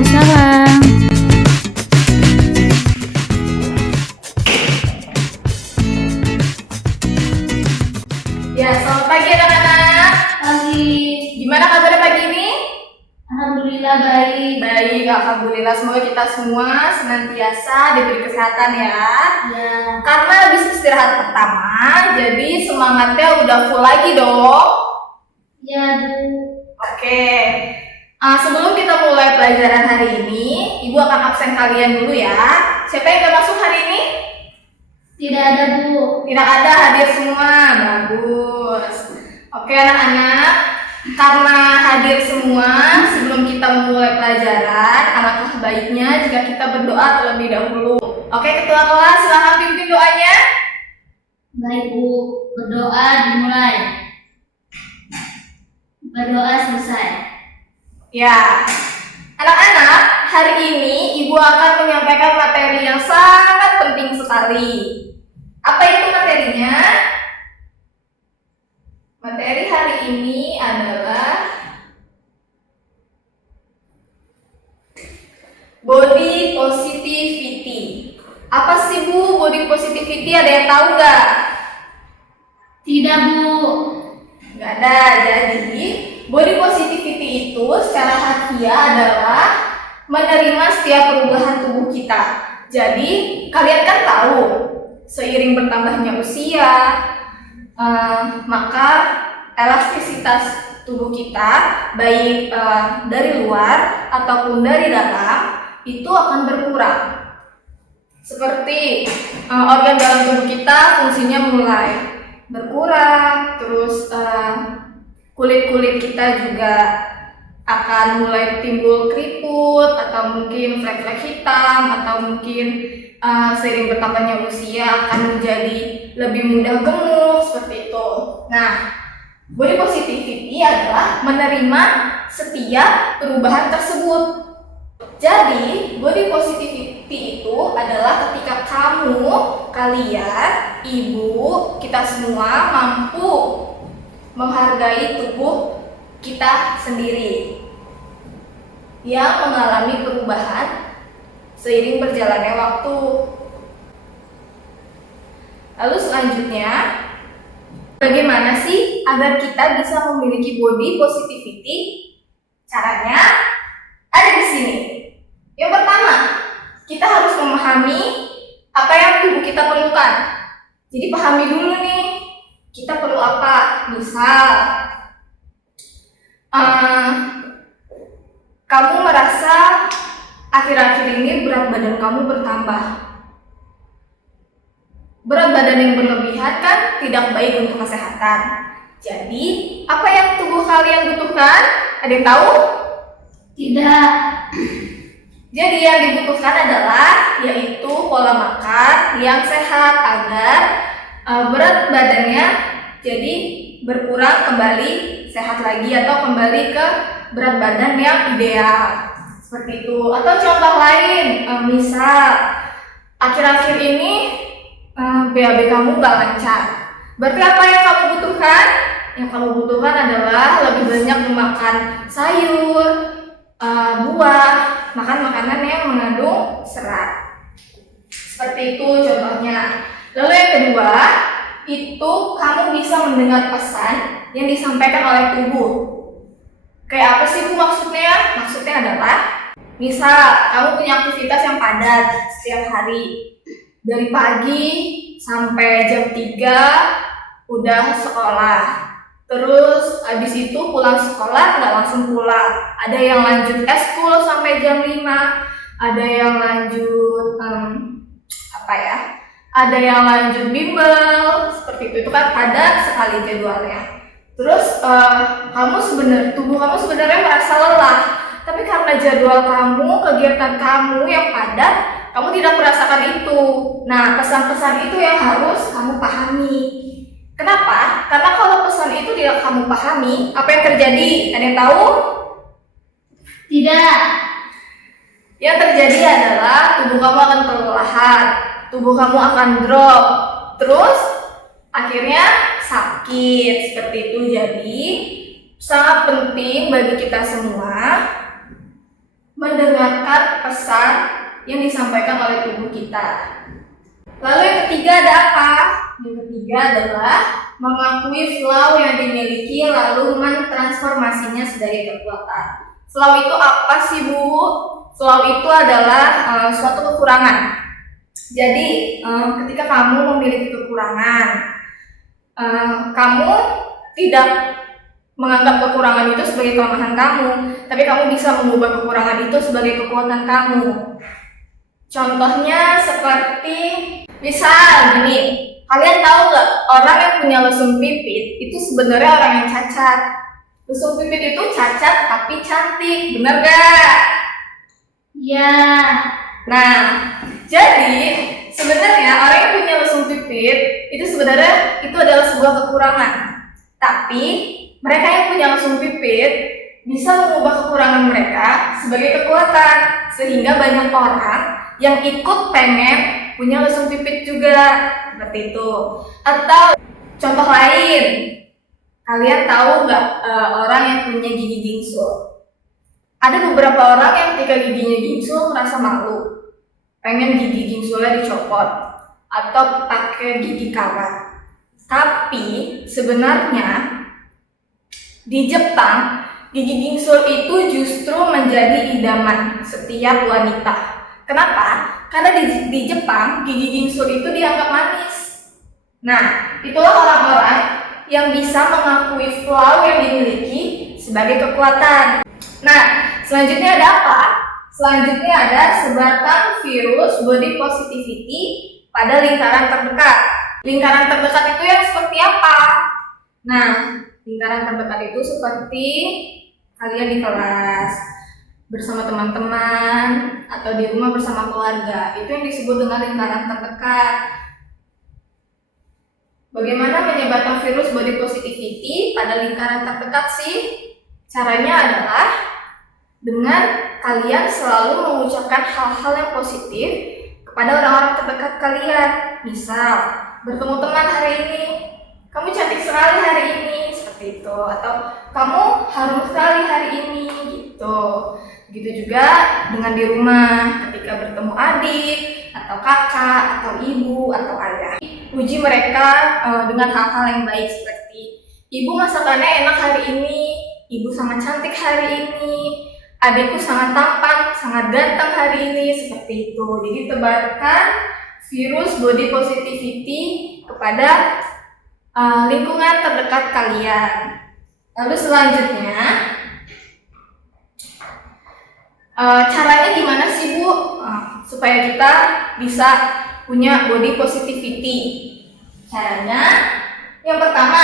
Waalaikumsalam. Ya, selamat pagi anak-anak. Pagi. Gimana kabar pagi ini? Alhamdulillah baik. Baik, alhamdulillah. Semoga kita semua senantiasa diberi kesehatan ya. Ya. Karena habis istirahat pertama, jadi semangatnya udah full lagi dong. Ya, Bu. Oke. Sebelum kita mulai pelajaran hari ini, Ibu akan absen kalian dulu ya. Siapa yang gak masuk hari ini? Tidak ada, Bu. Tidak ada, hadir semua. Bagus. Oke anak-anak, karena hadir semua, sebelum kita memulai pelajaran, alangkah baiknya jika kita berdoa terlebih dahulu. Oke, ketua kelas, silahkan pimpin doanya. Baik, Bu. Berdoa dimulai. Berdoa selesai. Ya, anak-anak, hari ini Ibu akan menyampaikan materi yang sangat penting sekali. Apa itu materinya? Materi hari ini adalah body positivity. Apa sih Bu body positivity? Ada yang tahu nggak? Tidak, Bu. Nggak ada. Jadi body positivity itu secara harfiah adalah menerima setiap perubahan tubuh kita. Jadi kalian kan tahu seiring bertambahnya usia, maka elastisitas tubuh kita baik dari luar ataupun dari dalam itu akan berkurang. Seperti organ dalam tubuh kita fungsinya mulai berkurang, terus kulit-kulit kita juga akan mulai timbul keriput atau mungkin flek-flek hitam atau mungkin seiring bertambahnya usia akan menjadi lebih mudah gemuk seperti itu. Nah, body positivity adalah menerima setiap perubahan tersebut. Jadi, body positivity itu adalah ketika kalian, ibu, kita semua mampu menghargai tubuh kita sendiri yang mengalami perubahan seiring berjalannya waktu. Lalu selanjutnya, bagaimana sih agar kita bisa memiliki body positivity? Caranya ada di sini. Yang pertama, kita harus memahami apa yang tubuh kita perlukan. Jadi pahami dulu nih, kita perlu apa. Misal, kamu merasa akhir-akhir ini berat badan kamu bertambah. Berat badan yang berlebihan kan tidak baik untuk kesehatan. Jadi, apa yang tubuh kalian butuhkan? Ada yang tahu? Tidak. Jadi yang dibutuhkan adalah yaitu pola makan yang sehat agar berat badannya jadi berkurang kembali sehat lagi atau kembali ke berat badan yang ideal. Seperti itu. Atau contoh lain, misal akhir-akhir ini BAB kamu gak lancar. Berarti apa yang kamu butuhkan? Yang kamu butuhkan adalah lebih banyak memakan sayur, buah, makan makanan yang mengandung serat. Seperti itu contohnya. Lalu yang kedua, itu kamu bisa mendengar pesan yang disampaikan oleh tubuh. Kayak apa sih Bu maksudnya? Maksudnya adalah misal kamu punya aktivitas yang padat setiap hari. Dari pagi sampai jam 3 udah sekolah. Terus habis itu pulang sekolah nggak langsung pulang. Ada yang lanjut eskul sampai jam 5. Ada yang lanjut ada yang lanjut bimbel. Seperti itu kan padat sekali jadwalnya. Terus tubuh kamu sebenarnya merasa lelah, tapi karena jadwal kamu, kegiatan kamu yang padat, kamu tidak merasakan itu. Nah, pesan-pesan itu yang harus kamu pahami. Kenapa? Karena kalau pesan itu tidak kamu pahami, apa yang terjadi? Ada yang tahu? Tidak. Yang terjadi adalah tubuh kamu akan kelelahan, tubuh kamu akan drop, terus akhirnya sakit seperti itu. Jadi sangat penting bagi kita semua mendengar mendengarkan pesan yang disampaikan oleh tubuh kita. Lalu yang ketiga ada apa? Yang ketiga adalah mengakui flow yang dimiliki lalu mentransformasinya sebagai kekuatan. Flow itu apa sih, Bu? Flow itu adalah suatu kekurangan. Jadi ketika kamu memiliki kekurangan, kamu tidak menganggap kekurangan itu sebagai kelemahan kamu, tapi kamu bisa mengubah kekurangan itu sebagai kekuatan kamu. Contohnya seperti, misal gini, kalian tahu nggak orang yang punya lesung pipit itu sebenarnya orang yang cacat. Lesung pipit itu cacat tapi cantik, bener gak? Ya. Nah, jadi sebenarnya orang yang punya lesung pipit itu sebenarnya itu adalah sebuah kekurangan. Tapi mereka yang punya lesung pipit bisa mengubah kekurangan mereka sebagai kekuatan, sehingga banyak orang yang ikut pengen punya lesung pipit juga, seperti itu. Atau contoh lain, kalian tahu nggak orang yang punya gigi gingsul? Ada beberapa orang yang ketika giginya gingsul merasa malu, pengen gigi gingsulnya dicopot atau pakai gigi kawat. Tapi sebenarnya di Jepang, gigi gingsul itu justru menjadi idaman setiap wanita. Kenapa? Karena di Jepang, gigi gingsul itu dianggap manis. Nah, itulah orang-orang yang bisa mengakui flow yang dimiliki sebagai kekuatan. Nah, selanjutnya ada apa? Selanjutnya ada sebarkan virus body positivity pada lingkaran terdekat. Lingkaran terdekat itu yang seperti apa? Nah, lingkaran terdekat itu seperti kalian di kelas bersama teman-teman atau di rumah bersama keluarga. Itu yang disebut dengan lingkaran terdekat. Bagaimana menyebarkan virus body positivity pada lingkaran terdekat sih? Caranya adalah dengan kalian selalu mengucapkan hal-hal yang positif kepada orang-orang terdekat kalian. Misal, bertemu teman hari ini, kamu cantik sekali hari ini, seperti itu. Atau kamu harum sekali hari ini, gitu. Begitu juga dengan di rumah, ketika bertemu adik, atau kakak, atau ibu, atau ayah. Puji mereka dengan hal-hal yang baik, seperti ibu masakannya enak hari ini, ibu sangat cantik hari ini, adikku sangat tampan, sangat ganteng hari ini, seperti itu. Jadi tebarkan virus body positivity kepada lingkungan terdekat kalian. Lalu selanjutnya, caranya gimana sih, Bu? Supaya kita bisa punya body positivity. Caranya, yang pertama,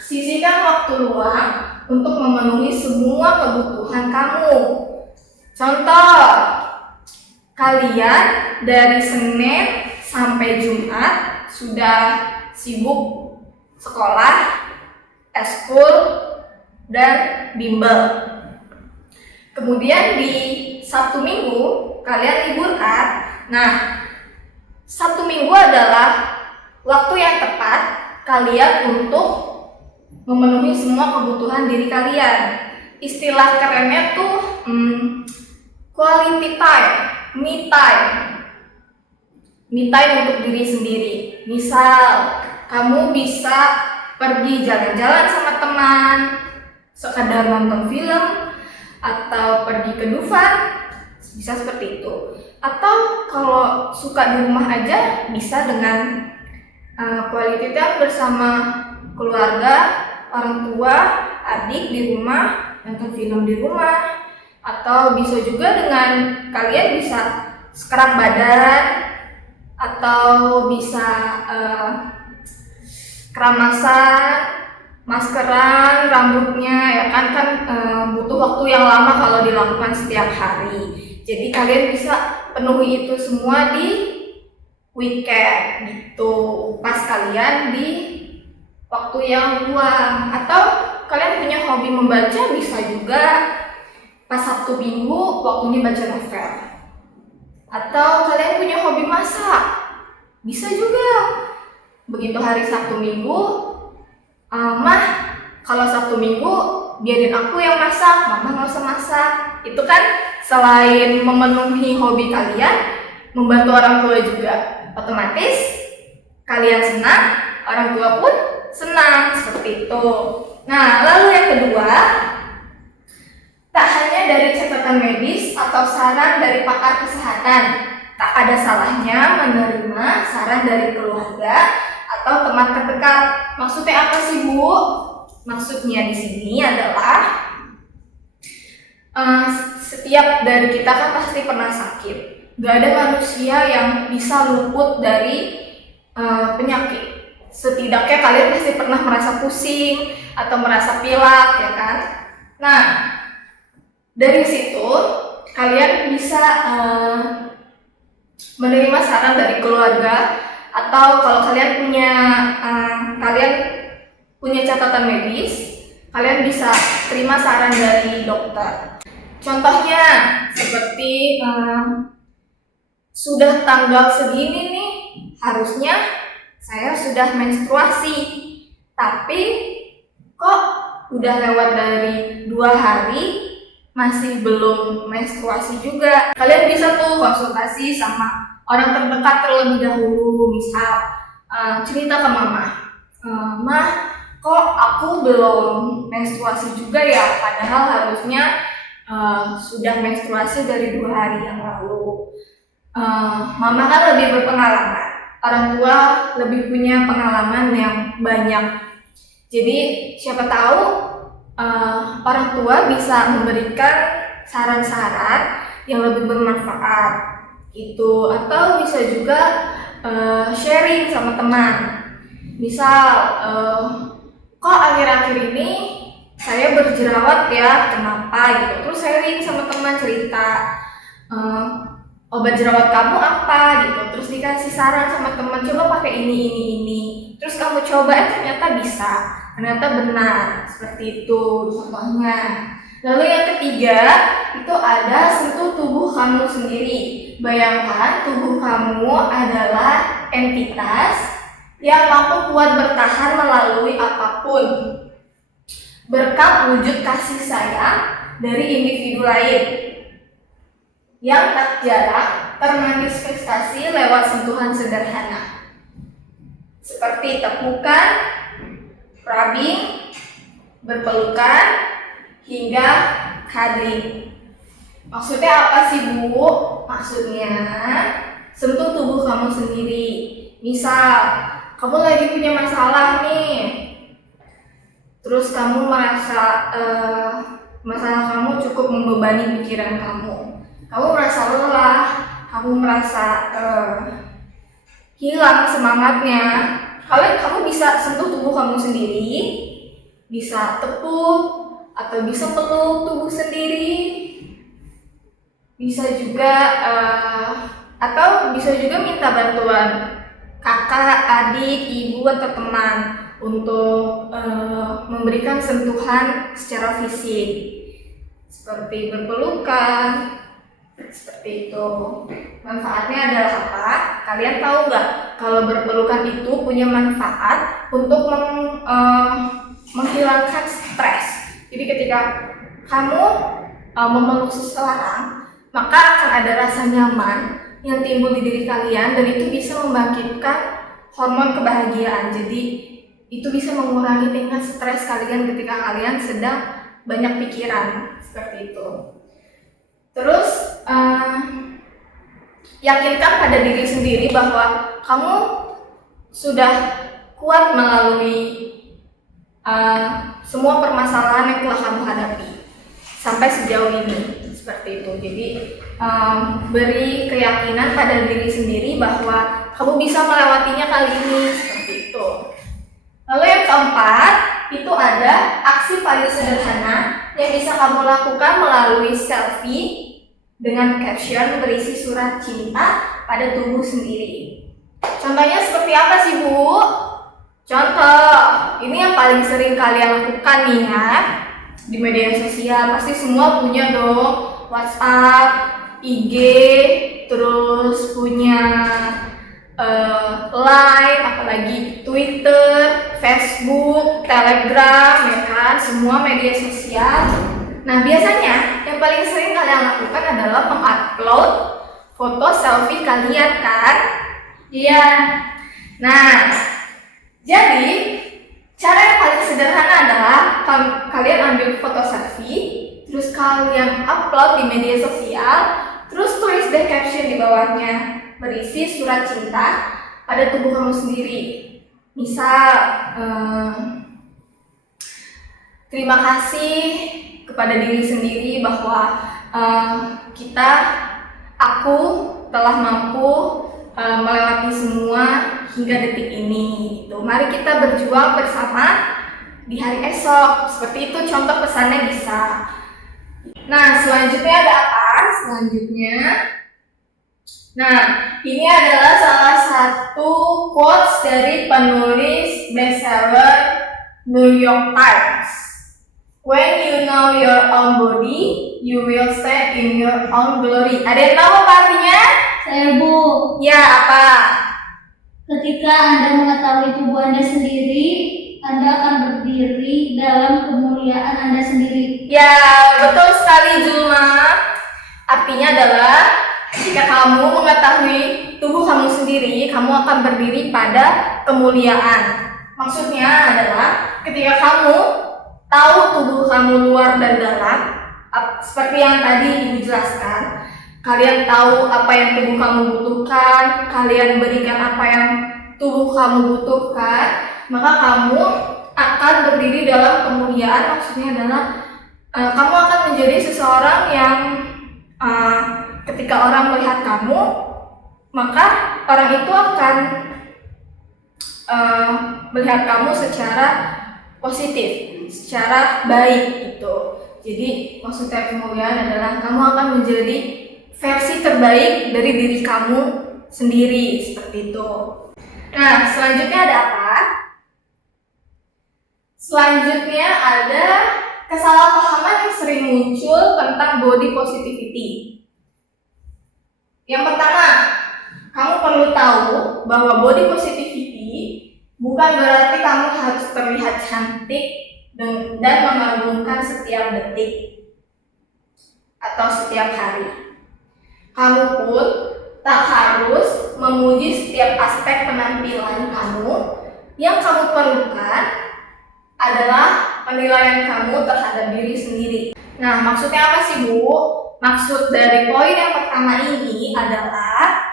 sisihkan waktu luang untuk memenuhi semua kebutuhan kamu. Contoh, kalian dari Senin sampai Jumat sudah sibuk sekolah, eskul, dan bimbel. Kemudian di Sabtu Minggu kalian liburkan. Nah, Sabtu Minggu adalah waktu yang tepat kalian untuk memenuhi semua kebutuhan diri kalian. Istilah kerennya tuh quality time, me time. Me time untuk diri sendiri. Misal, kamu bisa pergi jalan-jalan sama teman, sekadar nonton film, atau pergi ke Dufan, bisa seperti itu. Atau kalau suka di rumah aja, bisa dengan quality time bersama keluarga, orang tua, adik di rumah, nonton film di rumah. Atau bisa juga dengan kalian bisa scrub badan, atau bisa keramasan, maskeran rambutnya, ya kan butuh waktu yang lama kalau dilakukan setiap hari. Jadi kalian bisa penuhi itu semua di weekend gitu, pas kalian di waktu yang luang. Atau kalian punya hobi membaca, bisa juga pas Sabtu Minggu waktunya baca novel. Atau kalian punya hobi masak, bisa juga. Begitu hari Sabtu Minggu, Mah, kalau Sabtu Minggu biarin aku yang masak, Mama nggak usah masak. Itu kan selain memenuhi hobi kalian, membantu orang tua juga. Otomatis kalian senang, orang tua pun senang, seperti itu. Nah, lalu yang kedua, tak hanya dari catatan medis atau saran dari pakar kesehatan, tak ada salahnya menerima saran dari keluarga atau teman terdekat. Maksudnya apa sih, Bu? Maksudnya di sini adalah setiap dari kita kan pasti pernah sakit. Gak ada manusia yang bisa luput dari penyakit. Setidaknya kalian pasti pernah merasa pusing atau merasa pilek, ya kan? Nah, dari situ kalian bisa menerima saran dari keluarga, atau kalau kalian punya catatan medis, kalian bisa terima saran dari dokter. Contohnya seperti sudah tanggal segini nih, harusnya saya sudah menstruasi, tapi kok udah lewat dari 2 hari masih belum menstruasi juga. Kalian bisa tuh konsultasi sama orang terdekat terlebih dahulu. Misal cerita ke mama, "Mah, kok aku belum menstruasi juga ya, padahal harusnya sudah menstruasi dari 2 hari yang lalu." Mama kan lebih berpengalaman, orang tua lebih punya pengalaman yang banyak. Jadi siapa tahu orang tua bisa memberikan saran-saran yang lebih bermanfaat gitu, atau bisa juga sharing sama teman. Misal kok akhir-akhir ini saya berjerawat ya, kenapa gitu, terus sharing sama teman, cerita obat jerawat kamu apa gitu, terus dikasih saran sama teman, coba pakai ini, terus kamu coba, ternyata bisa, ternyata benar, seperti itu contohnya. Lalu yang ketiga, itu ada sentuh tubuh kamu sendiri. Bayangkan tubuh kamu adalah entitas yang mampu kuat bertahan melalui apapun, berkat wujud kasih sayang dari individu lain yang tak jarang termanifestasi lewat sentuhan sederhana seperti tepukan, rubbing, berpelukan, hingga cuddling. Maksudnya apa sih, Bu? Maksudnya sentuh tubuh kamu sendiri. Misal kamu lagi punya masalah nih, terus kamu merasa masalah kamu cukup membebani pikiran kamu. Kamu merasa lelah, kamu merasa hilang semangatnya. Kamu bisa sentuh tubuh kamu sendiri, bisa tepuk atau bisa peluk tubuh sendiri, bisa juga atau bisa juga minta bantuan kakak, adik, ibu atau teman untuk memberikan sentuhan secara fisik seperti berpelukan. Seperti itu. Manfaatnya adalah apa? Kalian tahu nggak kalau berpelukan itu punya manfaat untuk menghilangkan stres. Jadi ketika kamu memeluk seseorang, maka akan ada rasa nyaman yang timbul di diri kalian, dan itu bisa membangkitkan hormon kebahagiaan. Jadi itu bisa mengurangi tingkat stres kalian ketika kalian sedang banyak pikiran, seperti itu. Terus yakinkan pada diri sendiri bahwa kamu sudah kuat melalui semua permasalahan yang telah kamu hadapi sampai sejauh ini, seperti itu. Jadi beri keyakinan pada diri sendiri bahwa kamu bisa melewatinya kali ini, seperti itu. Lalu yang keempat, itu ada aksi paling sederhana yang bisa kamu lakukan melalui selfie dengan caption berisi surat cinta pada tubuh sendiri. Contohnya seperti apa sih, Bu? Contoh, ini yang paling sering kalian lakukan nih ya, di media sosial. Pasti semua punya dong, WhatsApp, IG, terus punya Line, apalagi Twitter, Facebook, Telegram, ya kan, semua media sosial Nah, biasanya yang paling sering kalian lakukan adalah mengupload foto selfie kalian kan? Iya. Nah, jadi cara yang paling sederhana adalah kalian ambil foto selfie, terus kalian upload di media sosial, terus tulis deh caption di bawahnya berisi surat cinta pada tubuh kamu sendiri. Misal, terima kasih kepada diri sendiri bahwa aku telah mampu melewati semua hingga detik ini. Gitu. Mari kita berjuang bersama di hari esok. Seperti itu contoh pesannya bisa. Nah, selanjutnya ada apa? Nah, ini adalah salah satu quotes dari penulis bestseller New York Times. When you know your own body, you will stand in your own glory. Ada yang tahu apa artinya? Saya, Bu. Ya, apa? Ketika Anda mengetahui tubuh Anda sendiri, Anda akan berdiri dalam kemuliaan Anda sendiri. Ya, betul sekali, Julma. Artinya adalah jika kamu mengetahui tubuh kamu sendiri, kamu akan berdiri pada kemuliaan. Maksudnya adalah ketika kamu tahu tubuh kamu luar dan dalam, seperti yang tadi Ibu jelaskan, kalian tahu apa yang tubuh kamu butuhkan, kalian berikan apa yang tubuh kamu butuhkan, maka kamu akan berdiri dalam kemuliaan. Maksudnya adalah kamu akan menjadi seseorang yang ketika orang melihat kamu, maka orang itu akan melihat kamu secara positif, secara baik gitu. Jadi maksudnya kemuliaan adalah kamu akan menjadi versi terbaik dari diri kamu sendiri, seperti itu. Nah, selanjutnya ada apa? Selanjutnya ada kesalahpahaman yang sering muncul tentang body positivity. Yang pertama, kamu perlu tahu bahwa body positivity bukan berarti kamu harus terlihat cantik dan mengagumkan setiap detik atau setiap hari. Kamu pun tak harus memuji setiap aspek penampilan kamu. Yang kamu perlukan adalah penilaian kamu terhadap diri sendiri. Nah, maksudnya apa sih, Bu? Maksud dari poin yang pertama ini adalah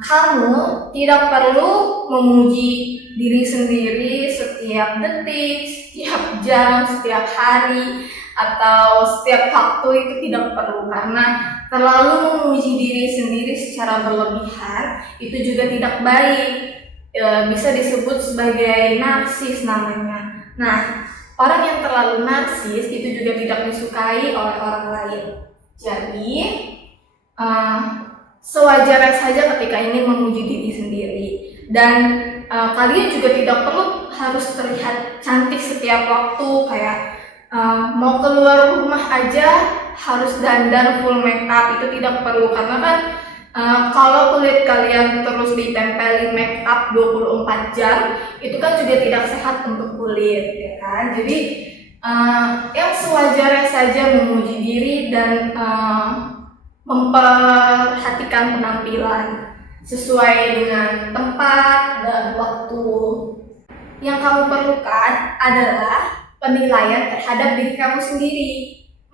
kamu tidak perlu memuji diri sendiri setiap detik, setiap jam, setiap hari, atau setiap waktu. Itu tidak perlu, karena terlalu memuji diri sendiri secara berlebihan itu juga tidak baik. Bisa disebut sebagai narsis namanya. Nah, orang yang terlalu narsis itu juga tidak disukai oleh orang lain. Jadi sewajarnya saja ketika ingin memuji diri sendiri, dan kalian juga tidak perlu harus terlihat cantik setiap waktu, kayak mau keluar rumah aja harus dandan full make up. Itu tidak perlu, karena kan kalau kulit kalian terus ditempeli make up 24 jam, itu kan juga tidak sehat untuk kulit, ya kan? Jadi yang sewajarnya saja memuji diri dan memperhatikan penampilan sesuai dengan tempat dan waktu. Yang kamu perlukan adalah penilaian terhadap diri kamu sendiri.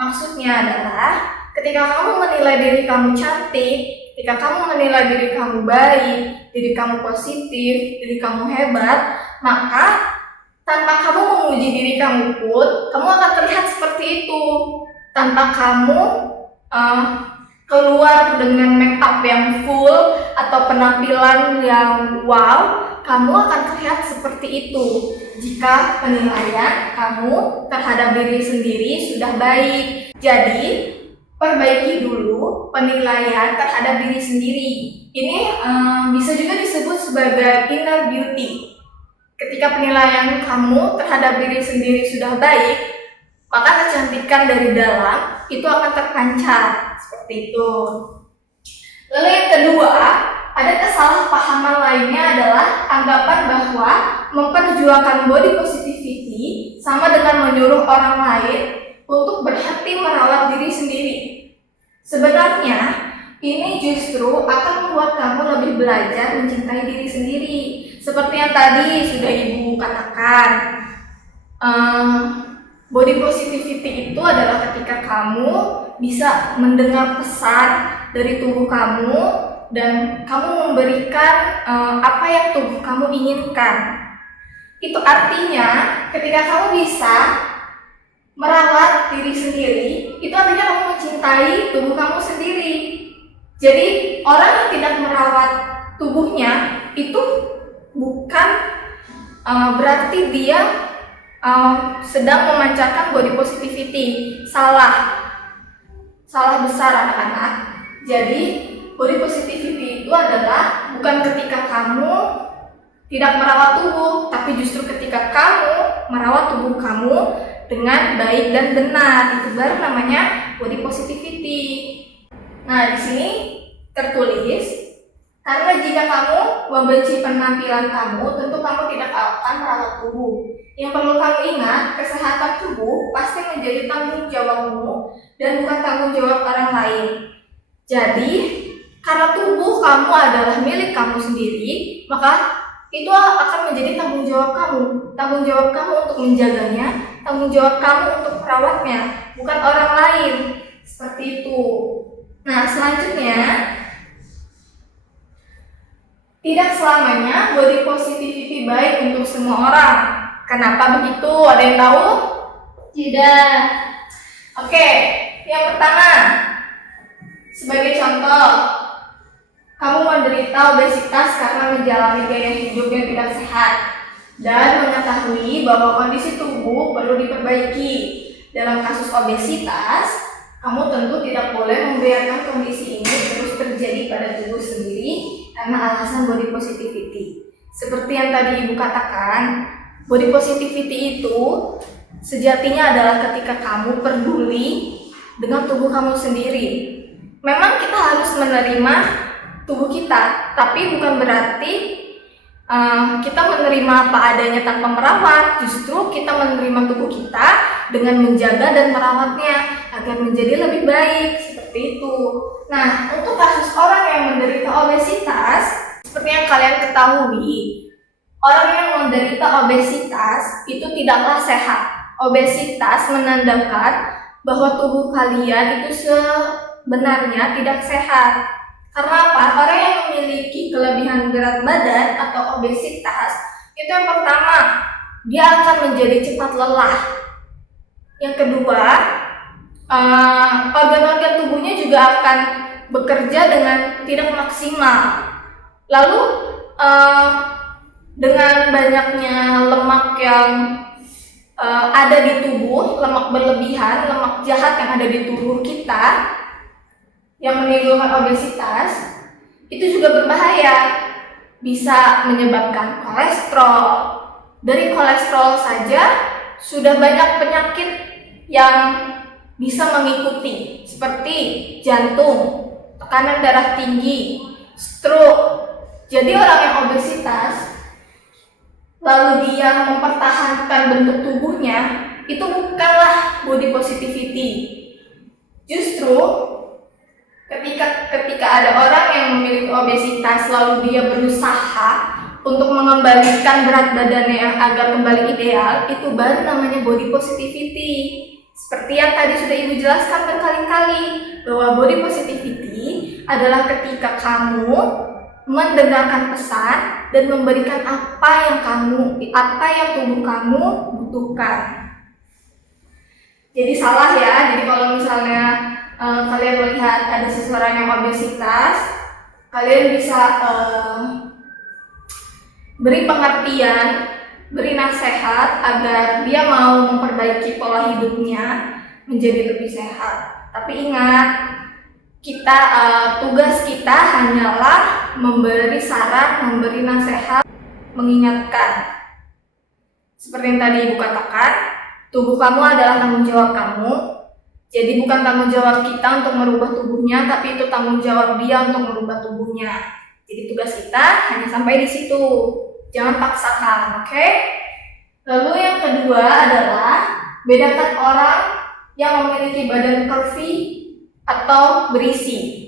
Maksudnya adalah ketika kamu menilai diri kamu cantik, ketika kamu menilai diri kamu baik, diri kamu positif, diri kamu hebat, maka tanpa kamu memuji diri kamu pun, kamu akan terlihat seperti itu. Tanpa kamu keluar dengan make up yang full atau penampilan yang wow, kamu akan terlihat seperti itu jika penilaian kamu terhadap diri sendiri sudah baik. Jadi, perbaiki dulu penilaian terhadap diri sendiri. Ini bisa juga disebut sebagai inner beauty. Ketika penilaian kamu terhadap diri sendiri sudah baik, maka kecantikan dari dalam itu akan terpancar, seperti itu. Lalu yang kedua, ada kesalahpahaman lainnya adalah anggapan bahwa memperjuangkan body positivity sama dengan menyuruh orang lain untuk berhenti merawat diri sendiri. Sebenarnya, ini justru akan membuat kamu lebih belajar mencintai diri sendiri. Seperti yang tadi sudah Ibu katakan, body positivity itu adalah ketika kamu bisa mendengar pesan dari tubuh kamu dan kamu memberikan apa yang tubuh kamu inginkan. Itu artinya ketika kamu bisa merawat diri sendiri, itu artinya kamu mencintai tubuh kamu sendiri. Jadi orang yang tidak merawat tubuhnya itu bukan berarti dia sedang memancarkan body positivity. Salah besar anak-anak. Jadi body positivity itu adalah bukan ketika kamu tidak merawat tubuh, tapi justru ketika kamu merawat tubuh kamu dengan baik dan benar. Itu baru namanya body positivity. Nah, di sini tertulis, karena jika kamu membenci penampilan kamu, tentu kamu tidak akan merawat tubuh. Yang perlu kamu ingat, kesehatan tubuh pasti menjadi tanggung jawabmu dan bukan tanggung jawab orang lain. Jadi, karena tubuh kamu adalah milik kamu sendiri, maka itu akan menjadi tanggung jawab kamu. Tanggung jawab kamu untuk menjaganya, tanggung jawab kamu untuk merawatnya, bukan orang lain. Seperti itu. Nah, selanjutnya, tidak selamanya body positivity baik untuk semua orang. Kenapa begitu? Ada yang tahu? Tidak. Oke, yang pertama, sebagai contoh, kamu menderita obesitas karena menjalani gaya hidup yang tidak sehat dan mengetahui bahwa kondisi tubuh perlu diperbaiki. Dalam kasus obesitas, kamu tentu tidak boleh membiarkan kondisi ini terus terjadi pada tubuh sendiri karena alasan body positivity. Seperti yang tadi Ibu katakan, body positivity itu sejatinya adalah ketika kamu peduli dengan tubuh kamu sendiri. Memang kita harus menerima tubuh kita, tapi bukan berarti kita menerima apa adanya tanpa merawat. Justru kita menerima tubuh kita dengan menjaga dan merawatnya agar menjadi lebih baik, seperti itu. Nah, untuk kasus orang yang menderita obesitas, seperti yang kalian ketahui, orang yang menderita obesitas itu tidaklah sehat. Obesitas menandakan bahwa tubuh kalian itu sebenarnya tidak sehat. Karena apa? Orang yang memiliki kelebihan berat badan atau obesitas, itu yang pertama, dia akan menjadi cepat lelah. Yang kedua, organ-organ tubuhnya juga akan bekerja dengan tidak maksimal. Lalu, dengan banyaknya lemak yang ada di tubuh, lemak berlebihan, lemak jahat yang ada di tubuh kita, yang menimbulkan obesitas, itu juga berbahaya, bisa menyebabkan kolesterol. Dari kolesterol saja sudah banyak penyakit yang bisa mengikuti, seperti jantung, tekanan darah tinggi, stroke. Jadi orang yang obesitas lalu dia mempertahankan bentuk tubuhnya, itu bukanlah body positivity. Justru ketika ada orang yang memiliki obesitas lalu dia berusaha untuk mengembalikan berat badannya agar kembali ideal, itu baru namanya body positivity. Seperti yang tadi sudah Ibu jelaskan berkali-kali, bahwa body positivity adalah ketika kamu mendengarkan pesan dan memberikan apa yang tubuh kamu butuhkan. Jadi salah ya. Jadi kalau misalnya kalian melihat ada seseorang yang obesitas, kalian bisa beri pengertian, beri nasihat agar dia mau memperbaiki pola hidupnya menjadi lebih sehat. Tapi ingat, tugas kita hanyalah memberi saran, memberi nasihat, mengingatkan. Seperti yang tadi Ibu katakan, tubuh kamu adalah tanggung jawab kamu. Jadi bukan tanggung jawab kita untuk merubah tubuhnya, tapi itu tanggung jawab dia untuk merubah tubuhnya. Jadi tugas kita hanya sampai di situ. Jangan paksakan, oke? Lalu yang kedua adalah bedakan orang yang memiliki badan curvy atau berisi.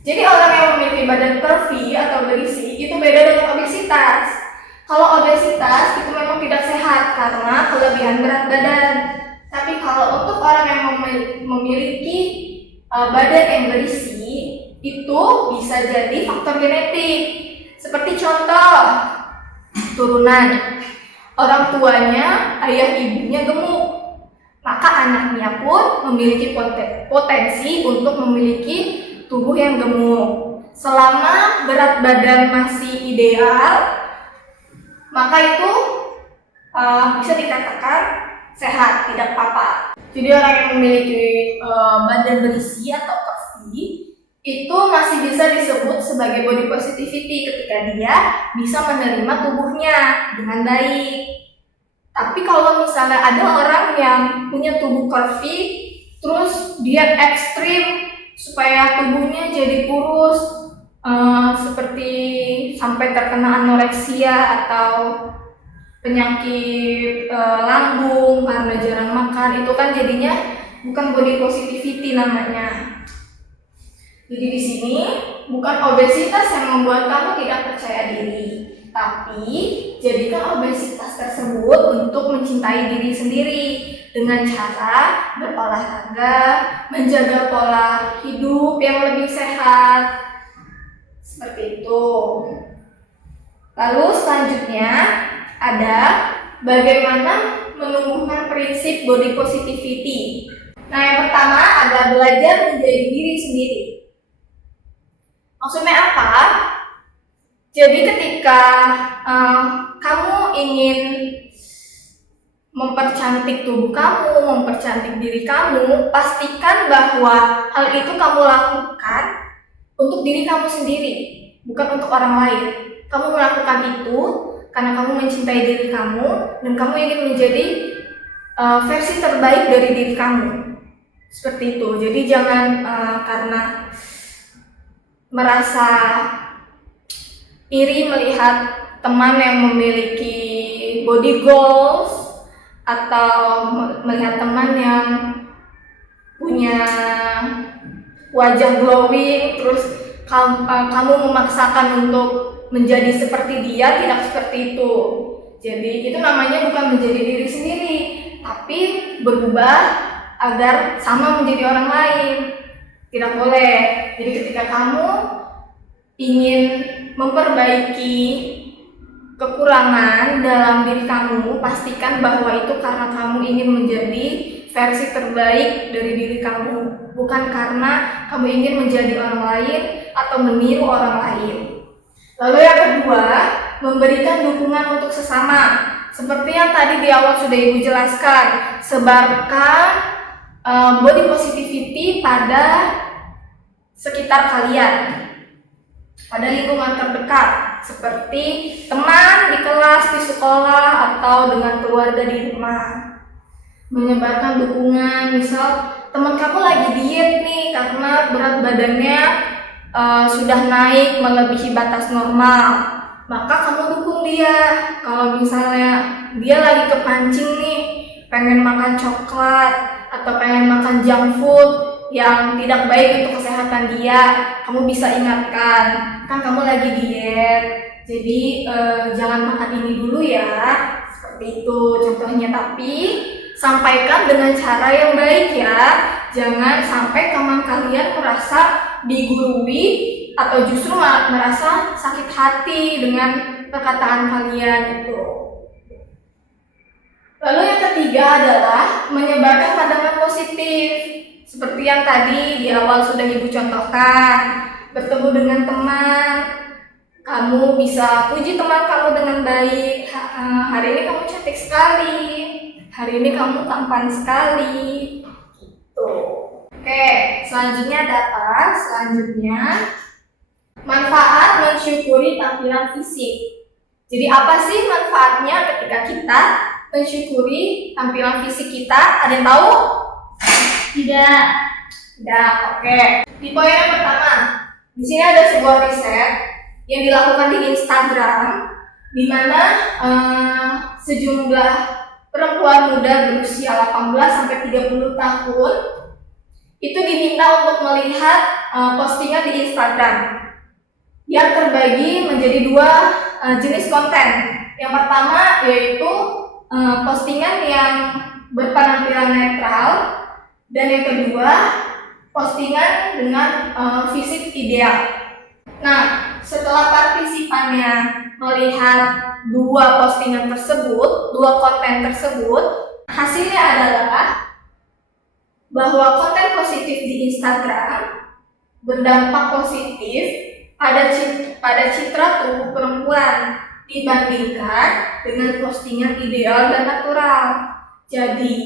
Jadi orang yang memiliki badan curvy atau berisi itu beda dengan obesitas. Kalau obesitas itu memang tidak sehat karena kelebihan berat badan. Tapi kalau untuk orang yang memiliki badan yang berisi itu bisa jadi faktor genetik. Seperti contoh turunan. Orang tuanya, ayah ibunya gemuk, maka anaknya pun memiliki potensi untuk memiliki tubuh yang gemuk. Selama berat badan masih ideal, maka itu bisa dikatakan sehat, tidak apa-apa. Jadi orang yang memiliki badan berisi atau curvy itu masih bisa disebut sebagai body positivity ketika dia bisa menerima tubuhnya dengan baik. Tapi kalau misalnya ada orang yang punya tubuh curvy terus diet ekstrim supaya tubuhnya jadi kurus, seperti sampai terkena anoreksia atau penyakit lambung karena jarang makan, itu kan jadinya bukan body positivity namanya. Jadi di sini bukan obesitas yang membuat kamu tidak percaya diri, tapi jadikan obesitas tersebut untuk mencintai diri sendiri dengan cara berolahraga, menjaga pola hidup yang lebih sehat, seperti itu. Lalu selanjutnya ada bagaimana menumbuhkan prinsip body positivity. Nah, yang pertama adalah belajar menjadi diri sendiri. Maksudnya apa? Jadi ketika kamu ingin mempercantik tubuh kamu, mempercantik diri kamu, pastikan bahwa hal itu kamu lakukan untuk diri kamu sendiri, bukan untuk orang lain. Kamu melakukan itu karena kamu mencintai diri kamu dan kamu ingin menjadi versi terbaik dari diri kamu. Seperti itu. Jadi jangan karena merasa iri melihat teman yang memiliki body goals atau melihat teman yang punya wajah glowing terus kamu memaksakan untuk menjadi seperti dia, tidak seperti itu. Jadi itu namanya bukan menjadi diri sendiri, tapi berubah agar sama menjadi orang lain. Tidak boleh. Jadi ketika kamu ingin memperbaiki kekurangan dalam diri kamu, pastikan bahwa itu karena kamu ingin menjadi versi terbaik dari diri kamu, bukan karena kamu ingin menjadi orang lain atau meniru orang lain. Lalu yang kedua, memberikan dukungan untuk sesama. Seperti yang tadi di awal sudah Ibu jelaskan, sebarkan body positivity pada sekitar kalian, pada lingkungan terdekat, seperti teman di kelas, di sekolah, atau dengan keluarga di rumah. Menyebarkan dukungan, misal teman kamu lagi diet nih karena berat badannya sudah naik melebihi batas normal, maka kamu dukung dia. Kalau misalnya dia lagi kepancing nih, pengen makan coklat atau pengen makan junk food yang tidak baik untuk kesehatan dia, kamu bisa ingatkan, kan kamu lagi diet, jadi jangan makan ini dulu ya, seperti itu contohnya. Tapi sampaikan dengan cara yang baik ya, jangan sampai teman kalian merasa digurui atau justru merasa sakit hati dengan perkataan kalian itu. Lalu yang ketiga adalah menyebarkan pandangan positif. Seperti yang tadi di awal sudah Ibu contohkan, bertemu dengan teman, kamu bisa puji teman kamu dengan baik. Hari ini kamu cantik sekali, hari ini kamu tampan sekali. Gitu. Oke, selanjutnya ada apa? Selanjutnya manfaat mensyukuri tampilan fisik. Jadi apa sih manfaatnya ketika kita mensyukuri tampilan fisik kita? Ada yang tahu? Tidak. Oke. Di poin yang pertama, di sini ada sebuah riset yang dilakukan di Instagram, di mana sejumlah perempuan muda berusia 18-30 tahun itu diminta untuk melihat postingan di Instagram yang terbagi menjadi dua jenis konten. Yang pertama yaitu postingan yang berpenampilan netral, dan yang kedua postingan dengan fisik ideal. Nah, setelah partisipannya melihat dua postingan tersebut, dua konten tersebut, hasilnya adalah bahwa konten positif di Instagram berdampak positif pada citra tubuh perempuan dibandingkan dengan postingan ideal dan natural. Jadi,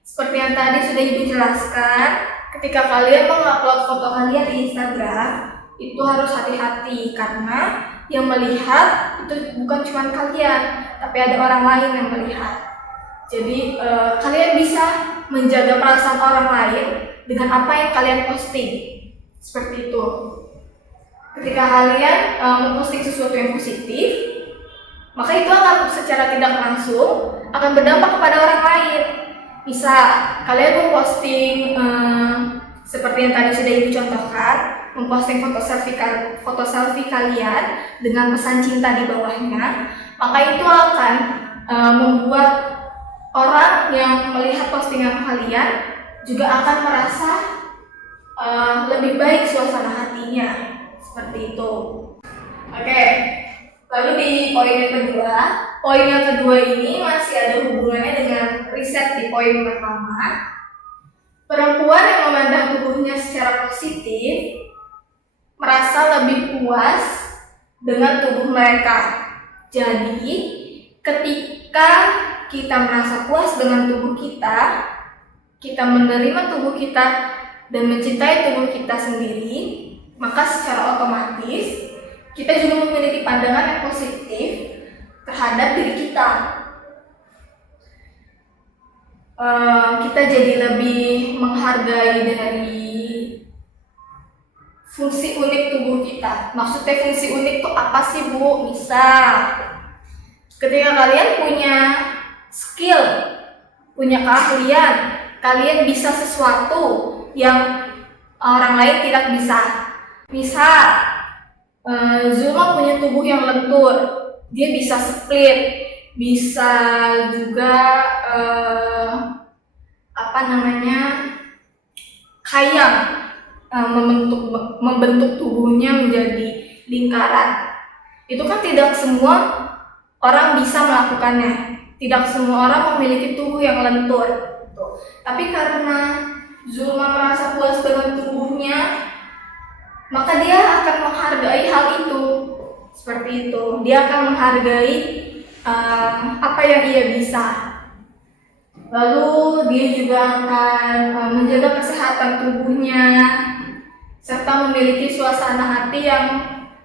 seperti yang tadi sudah Ibu jelaskan, ketika kalian mengupload foto kalian di Instagram, itu harus hati-hati karena yang melihat itu bukan cuma kalian, tapi ada orang lain yang melihat. Jadi kalian bisa menjaga perasaan orang lain dengan apa yang kalian posting. Seperti itu. Ketika kalian memposting sesuatu yang positif, maka itu akan secara tidak langsung akan berdampak kepada orang lain. Misal kalian memposting seperti yang tadi sudah Ibu contohkan, memposting foto selfie kalian dengan pesan cinta di bawahnya, maka itu akan membuat orang yang melihat postingan kalian juga akan merasa lebih baik suasana hatinya. Seperti itu. Oke, lalu di poin yang kedua ini masih ada hubungannya dengan riset di poin pertama. Perempuan yang memandang tubuhnya secara positif merasa lebih puas dengan tubuh mereka. Jadi, ketika kita merasa puas dengan tubuh kita menerima tubuh kita dan mencintai tubuh kita sendiri, maka secara otomatis kita juga memiliki pandangan yang positif terhadap diri kita. Kita jadi lebih menghargai dari fungsi unik tubuh kita. Maksudnya fungsi unik itu apa sih, Bu? Misal, ketika kalian punya skill, punya keahlian, kalian bisa sesuatu yang orang lain tidak bisa. Misal, Zulma punya tubuh yang lentur, dia bisa split, bisa juga khayal, membentuk tubuhnya menjadi lingkaran. Itu kan tidak semua orang bisa melakukannya, tidak semua orang memiliki tubuh yang lentur. Tapi karena Zulma merasa puas dengan tubuhnya, maka dia akan menghargai hal itu. Seperti itu, dia akan menghargai apa yang ia bisa. Lalu dia juga akan menjaga kesehatan tubuhnya serta memiliki suasana hati yang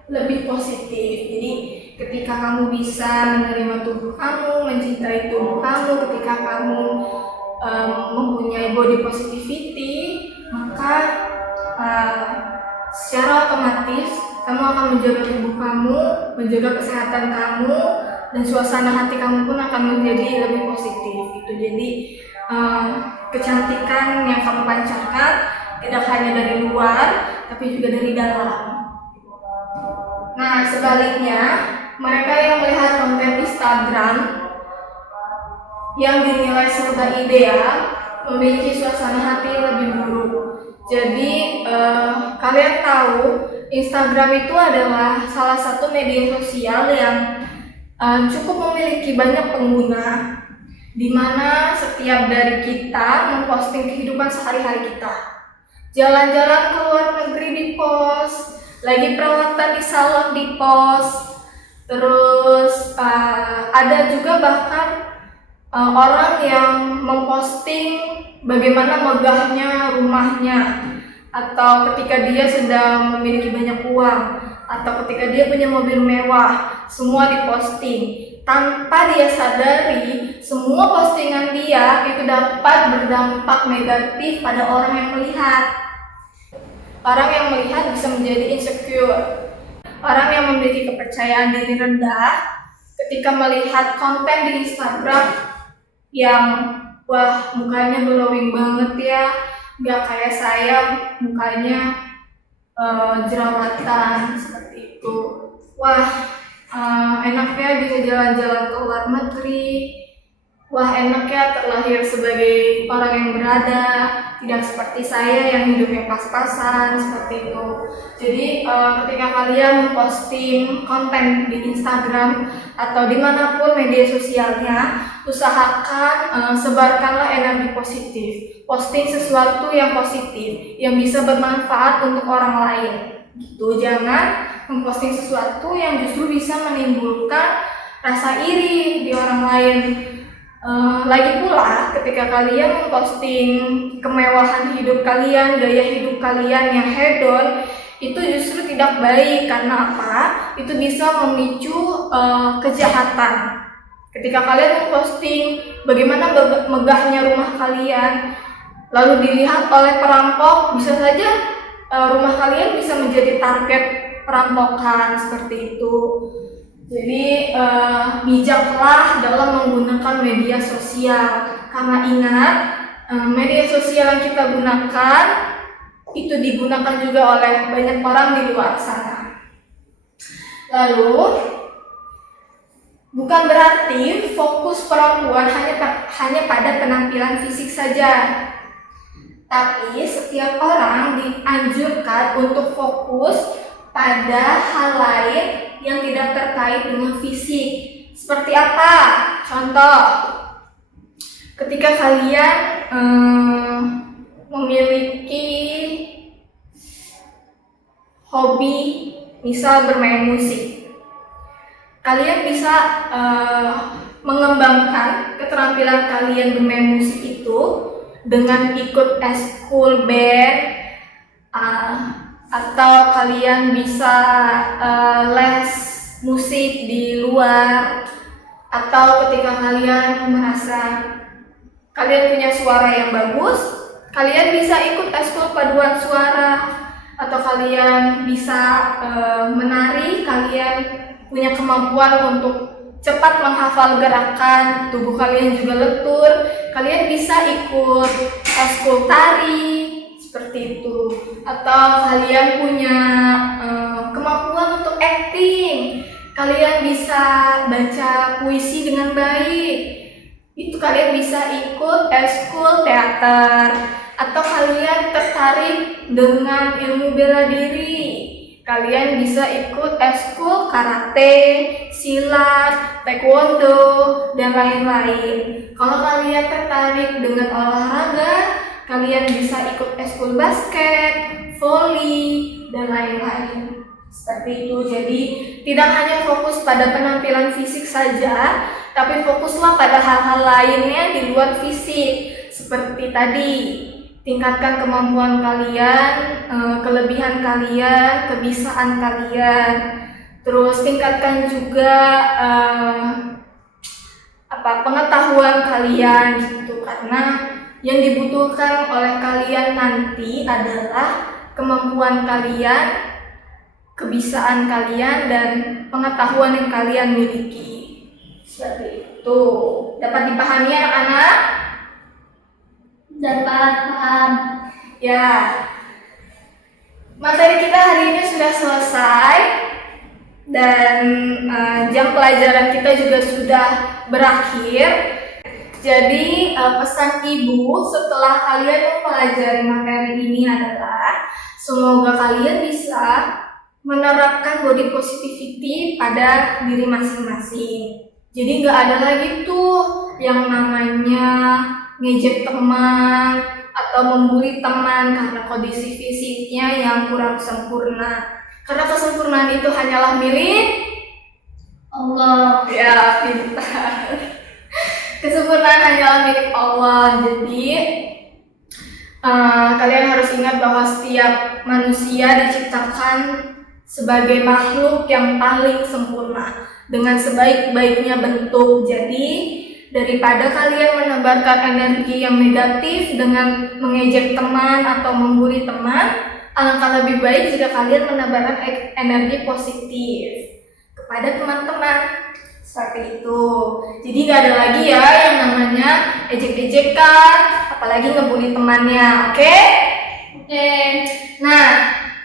lebih positif. Jadi ketika kamu bisa menerima tubuh kamu, mencintai tubuh kamu, ketika kamu mempunyai body positivity, maka secara otomatis kamu akan menjaga tubuh kamu, menjaga kesehatan kamu, dan suasana hati kamu pun akan menjadi lebih positif gitu. Jadi kecantikan yang kamu pancarkan tidak hanya dari luar, tapi juga dari dalam. Nah, sebaliknya, mereka yang melihat konten Instagram yang dinilai serba ideal memiliki suasana hati yang lebih buruk. Jadi kalian tahu Instagram itu adalah salah satu media sosial yang cukup memiliki banyak pengguna, di mana setiap dari kita memposting kehidupan sehari-hari kita. Jalan-jalan ke luar negeri di-post, lagi perawatan di salon di-post, terus ada juga bahkan orang yang memposting bagaimana megahnya rumahnya, atau ketika dia sedang memiliki banyak uang, atau ketika dia punya mobil mewah, semua diposting. Tanpa dia sadari, semua postingan dia itu dapat berdampak negatif pada orang yang melihat. Orang yang melihat bisa menjadi insecure. Orang yang memiliki kepercayaan diri rendah ketika melihat konten di Instagram yang wah mukanya glowing banget ya, nggak kayak saya mukanya jerawatan seperti itu. Wah, enaknya bisa jalan-jalan ke luar negeri. Wah, enaknya terlahir sebagai orang yang berada, tidak seperti saya yang hidupnya pas-pasan seperti itu. Jadi ketika kalian memposting konten di Instagram atau dimanapun media sosialnya, usahakan sebarkanlah energi positif. Posting sesuatu yang positif, yang bisa bermanfaat untuk orang lain. Gitu, jangan memposting sesuatu yang justru bisa menimbulkan rasa iri di orang lain. Lagi pula ketika kalian memposting kemewahan hidup kalian, gaya hidup kalian yang hedon, itu justru tidak baik. Karena apa? Itu bisa memicu kejahatan. Ketika kalian memposting bagaimana megahnya rumah kalian, lalu dilihat oleh perampok, bisa saja rumah kalian bisa menjadi target perampokan seperti itu. Jadi bijaklah dalam menggunakan media sosial, karena ingat media sosial yang kita gunakan itu digunakan juga oleh banyak orang di luar sana. Lalu bukan berarti fokus perempuan hanya pada penampilan fisik saja, tapi setiap orang dianjurkan untuk fokus pada hal lain yang tidak terkait dengan fisik. Seperti apa? Contoh, ketika kalian memiliki hobi, misal bermain musik, kalian bisa mengembangkan keterampilan kalian bermain musik itu dengan ikut eskul band, atau kalian bisa les musik di luar, atau ketika kalian merasa kalian punya suara yang bagus, kalian bisa ikut eskul paduan suara, atau kalian bisa menari, kalian punya kemampuan untuk cepat menghafal gerakan, tubuh kalian juga lentur, kalian bisa ikut eskul tari seperti itu. Atau kalian punya kemampuan untuk acting, kalian bisa baca puisi dengan baik, itu kalian bisa ikut eskul teater. Atau kalian tertarik dengan ilmu bela diri, kalian bisa ikut eskul karate, silat, taekwondo, dan lain-lain. Kalau kalian tertarik dengan olahraga, kalian bisa ikut eskul basket, voli, dan lain-lain. Seperti itu. Jadi tidak hanya fokus pada penampilan fisik saja, tapi fokuslah pada hal-hal lainnya di luar fisik. Seperti tadi, tingkatkan kemampuan kalian, kelebihan kalian, kebisaan kalian. Terus tingkatkan juga pengetahuan kalian gitu, karena yang dibutuhkan oleh kalian nanti adalah kemampuan kalian, kebisaan kalian, dan pengetahuan yang kalian miliki. Seperti itu. Dapat dipahami ya anak-anak? Dapat paham. Ya, materi kita hari ini sudah selesai dan jam pelajaran kita juga sudah berakhir. Jadi pesan ibu setelah kalian mempelajari materi ini adalah semoga kalian bisa menerapkan body positivity pada diri masing-masing. Jadi nggak ada lagi tuh yang namanya ngejek teman atau membuli teman karena kondisi fisiknya yang kurang sempurna. Karena kesempurnaan itu hanyalah milik Allah. Ya, pintar. Kesempurnaan hanyalah milik Allah. Jadi kalian harus ingat bahwa setiap manusia diciptakan sebagai makhluk yang paling sempurna dengan sebaik-baiknya bentuk. Jadi daripada kalian menebarkan energi yang negatif dengan mengejek teman atau membuli teman, alangkah lebih baik jika kalian menebarkan energi positif kepada teman-teman. Seperti itu. Jadi gak ada lagi ya yang namanya ejek-ejekan, apalagi ngebully temannya, oke? Oke. Nah,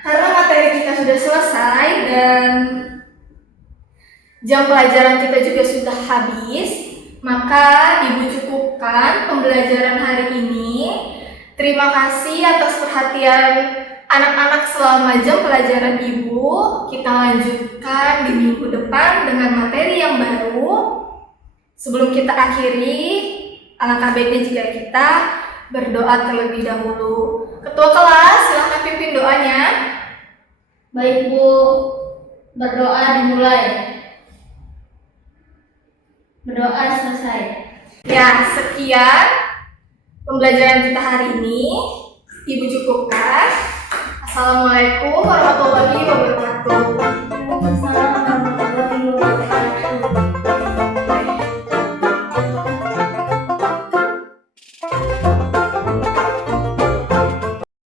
karena materi kita sudah selesai dan jam pelajaran kita juga sudah habis, maka Ibu cukupkan pembelajaran hari ini. Terima kasih atas perhatian anak-anak selama jam pelajaran Ibu. Kita lanjutkan di minggu depan dengan materi yang baru. Sebelum kita akhiri, alangkah baiknya jika kita berdoa terlebih dahulu. Ketua kelas, silakan pimpin doanya. Baik Bu, berdoa dimulai. Berdoa selesai. Ya, sekian pembelajaran kita hari ini. Ibu cukupkan. Assalamualaikum warahmatullahi wabarakatuh.